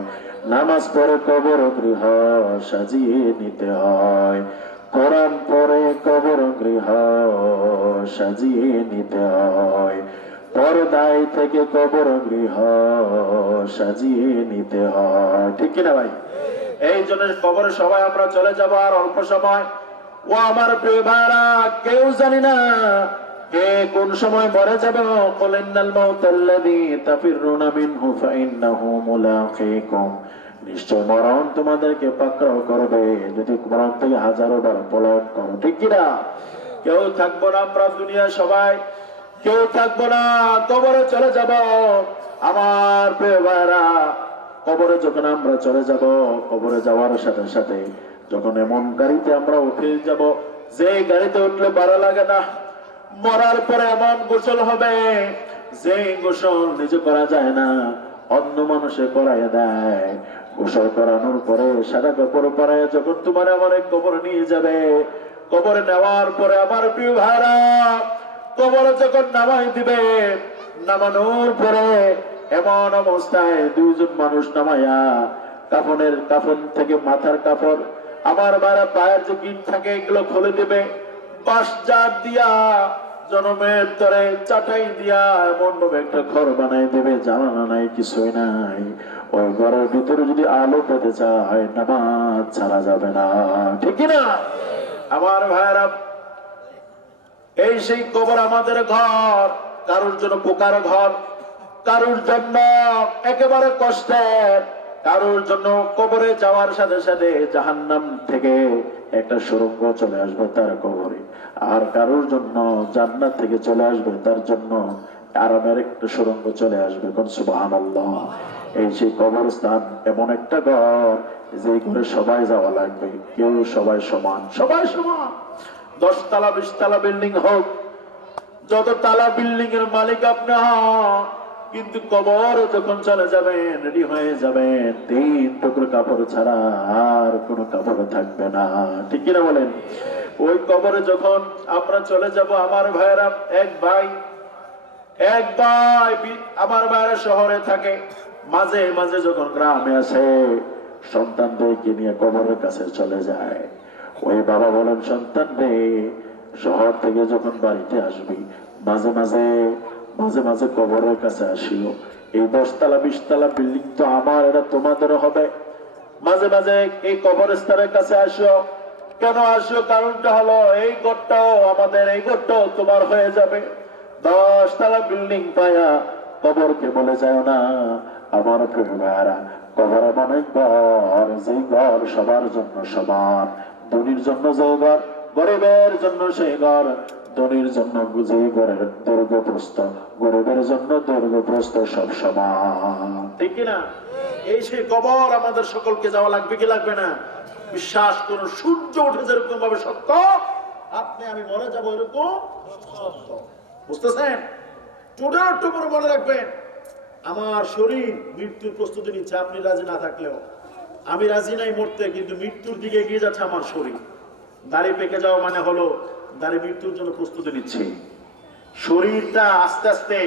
নামাজ পড়ে কবর গৃহ সাজিয়ে নিতে হয়, কোরআন পড়ে কবর গৃহ সাজিয়ে নিতে হয়, পর্দায় থেকে কবর গৃহ সাজিয়ে নিতে হয়, ঠিক কিনা ভাই? এই জন্য কবরে সবাই আমরা চলে যাব আর অল্প সময়। ও আমার প্রিয় ভাইরা, কেউ জানি না কে কোন সময় মরে যাবে। কুলিন্নাল মাউতাল্লাযী তাফিরুনা মিনহু ফাইন্নাহু মুলাকীকুম, নিশ্চয় মরণ তোমাদেরকে পাকড়াও করবে, যদি মরণ থেকে হাজারো বার পলায়ন করো, ঠিক কিনা? কেউ থাকবো না আমরা দুনিয়া সবাই, কেউ থাকবো না, কবরে চলে যাব। আমার প্রিয় ভাইরা, কবরে যখন আমরা চলে যাব, কবরে যাওয়ার সাথে সাথে যখন এমন গাড়িতে আমরা উঠে যাব যে গাড়িতে উঠলে ভালো লাগে না, মরার পরে এমন গোসল হবে যে গোসল নিজে করা যায় না, অন্য মানুষে করাইয়া দেয়। গোসল করানোর পরে সাদা কাপড় পরে যখন তোমার আমার এক কবরে নিয়ে যাবে, কবরে নেওয়ার পরে আমার প্রিয় ভাইরা, কবরে যখন নামাই দিবে, নামানোর পরে এমন অবস্থায় 2 জন মানুষ নামাইয়া কাফন থেকে মাথার কাপড়, আমার ভাইরা পায়ের যে গিট থাকে এগুলো খুলে দিবে, বাঁশ জার দিয়া জনমের তরে চাটাই দিয়া এমন ভাবে একটা ঘর বানাই দেবে, জানানা নাই কিছুই নাই। ওই ঘরের ভিতরে যদি আলো পেতে চায় নামাজ ছাড়া যাবে না, ঠিক না? আমার ভাইরা, এই সেই কবর আমাদের ঘর, কারোর জন্য পোকার ঘর, কারোর জন্য একেবারে কষ্টের, কারোর জন্য কবরে যাওয়ার সাথে সাথে জাহান্নাম থেকে একটা সুড়ঙ্গ চলে আসবে তার কবরে, আর কারোর জন্য জান্নাত থেকে চলে আসবে তার জন্য আরামের একটা সুড়ঙ্গ চলে আসবে। কোন সুবহানাল্লাহ। এই সেই কবরস্থান এমন একটা ঘর যে ঘরে সবাই যাওয়া লাগবে, কেউ সবাই সমান, সবাই সমান। 10 তলা 20 তলা বিল্ডিং হোক, যত তালা বিল্ডিং এর মালিক আপনি হন, কিন্তু কবর যখন চলে যাবেন, রেডি হয়ে যাবেন, 3 টুকরো কাপড় ছাড়া আর কোনো কাপড় থাকবে না, ঠিক কিনা বলেন? ওই কবরে যখন আমরা চলে যাব, আমার ভাইয়েরা, এক ভাই আমার ভাইয়েরা শহরে থাকে, মাঝে মাঝে যখন গ্রামে আসে সন্তানদেরকে নিয়ে কবরের কাছে চলে যায়। ওই বাবা বলেন, সন্তান রে, শহর থেকে যখন বাড়িতে আসবি মাঝে মাঝে মাঝে মাঝে কবরের কাছে আসিও। এই 10 তলা 20 তলা বিল্ডিং তো আমার, এটা তোমাদের হবে। মাঝে মাঝে এই কবরস্থানের কাছে আসো। কেন আসো? কারণটা হলো এই ঘরটাও আমাদের, এই ঘরটাও তোমার হয়ে যাবে। 10 তলা বিল্ডিং পায়া কবরকে বলে যায় না। আমার প্রিয় ভাইরা, কবর এমন এক ঘর, যে ঘর সবার জন্য সমান। ধনীর জন্য যে ঘর, গরিবের জন্য সেই ঘর, ধনীর জন্য যে ঘরের দৈর্ঘ্য প্রস্থ, গরিবের জন্য দৈর্ঘ্য প্রস্থ সব সমান, ঠিক কিনা? এই সেই কবর আমাদের সকলকে যাওয়া লাগবে কি লাগবে না? বিশ্বাস করুন, সূর্য উঠে যেরকম ভাবে সত্য, আপনি আমি মরে যাবো এরকম সত্য। বুঝতেছেন? ছোট করে মনে রাখবেন, আমার শরীর মৃত্যুর প্রস্তুতি নিচ্ছে। আপনি রাজি না থাকলেও, আমি রাজি নাই মরতে, কিন্তু মৃত্যুর দিকে এগিয়ে যাচ্ছে আমার শরীর। দাড়ি পেকে যাওয়া মানে হলো দাড়ি মৃত্যুর জন্য প্রস্তুতি নিচ্ছে। শরীরটা আস্তে আস্তে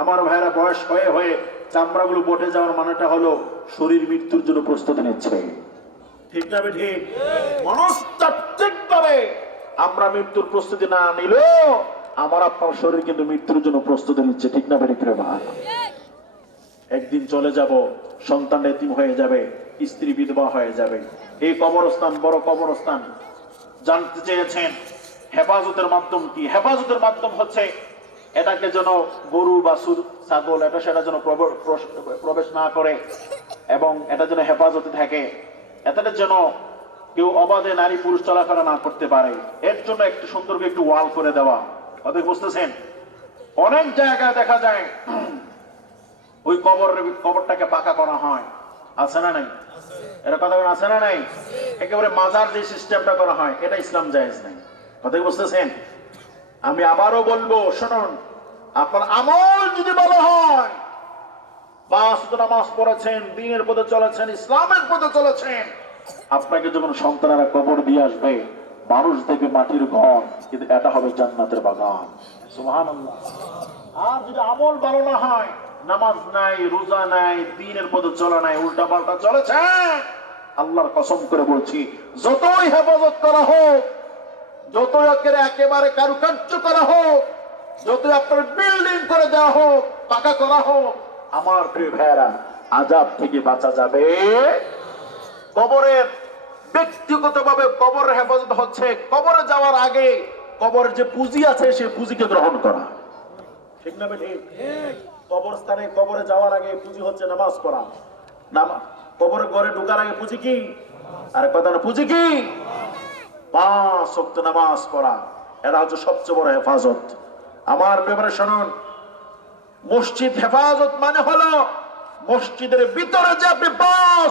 আমার ভাইরা বয়স হয়ে হয়ে চামড়াগুলো বটে যাওয়ার মানেটা হলো শরীর মৃত্যুর জন্য প্রস্তুতি নিচ্ছে, ঠিক না? ঠিক। মনস্তাত্ত্বিক ভাবে আমরা মৃত্যুর প্রস্তুতি না নিলেও আমার আপনার শরীর কিন্তু মৃত্যুর জন্য প্রস্তুতি নিচ্ছে, ঠিক না? একদিন চলে যাব, সন্তান এতিম হয়ে যাবে, স্ত্রী বিধবা হয়ে যাবে। এই কবরস্থান বড় কবরস্থান। জানতে চেয়েছেন হেফাজতের মাধ্যম কি? হেফাজতের মাধ্যম হচ্ছে এটাকে যেন গরু বাছুর ছাগল এটা সেটা যেন প্রবেশ না করে, এবং এটা যেন হেফাজতে থাকে। এটাতে যেন কেউ অবাধে নারী পুরুষ চলাফেরা না করতে পারে, এর জন্য একটু সুন্দর করে একটু ওয়াল করে দেওয়া। কথা বুঝতেছেন? অনেক জায়গায় দেখা যায় ওই কবরটাকে পাকা করা হয়, আছে না নাই? এরা কথা আছে না নাই? একেবারে মাজার যে সিস্টেমটা করা হয়, এটা ইসলাম জায়েজ নাই। কথা বুঝতেছেন? আমি আবারও বলবো, শুনুন, আপনার আমল যদি ভালো হয়, পাঁচ ওয়াক্ত নামাজ পড়েছেন, দ্বীনের পথে চলেছেন, ইসলামের পথে চলেছেন, আপনাকে যখন সন্তানেরা কবর দিয়ে আসবে, মানুষ দেখবে মাটির ঘর, কিন্তু এটা হবে জান্নাতের বাগান। সুবহানাল্লাহ। আর যদি আমল ভালো না হয়, নামাজ নাই, রোজা নাই, দ্বীনের পথে চলা নাই, উল্টা পাল্টা চলেছে, আল্লাহর কসম করে বলছি, যতই হেফাজত করা হোক, যতই একেবারে কারুকার্য করা হোক, যতই আপনার বিল্ডিং করে দেওয়া হোক, পাকা করা হোক, আমার প্রিয় ভাইয়েরা, আযাব থেকে বাঁচা যাবে। কবরের ব্যক্তিগতভাবে কবরের হেফাজত হচ্ছে কবরে যাওয়ার আগে কবরের যে পুঁজি আছে সেই পুঁজিকে গ্রহণ করা। ঠিক না ঠিক? কবরস্থানে কবরে যাওয়ার আগে পুঁজি হচ্ছে নামাজ পড়া। কবরের ঘরে ঢোকার আগে পুঁজি কি? আর কথা না, পুঁজি কি? 5 ওয়াক্ত নামাজ পড়া। এটা হচ্ছে সবচেয়ে বড় হেফাজত। আমার ব্যাপারে শুনুন, মসজিদ হেফাজত মানে হলো মসজিদের ভিতরে যে আপনি 5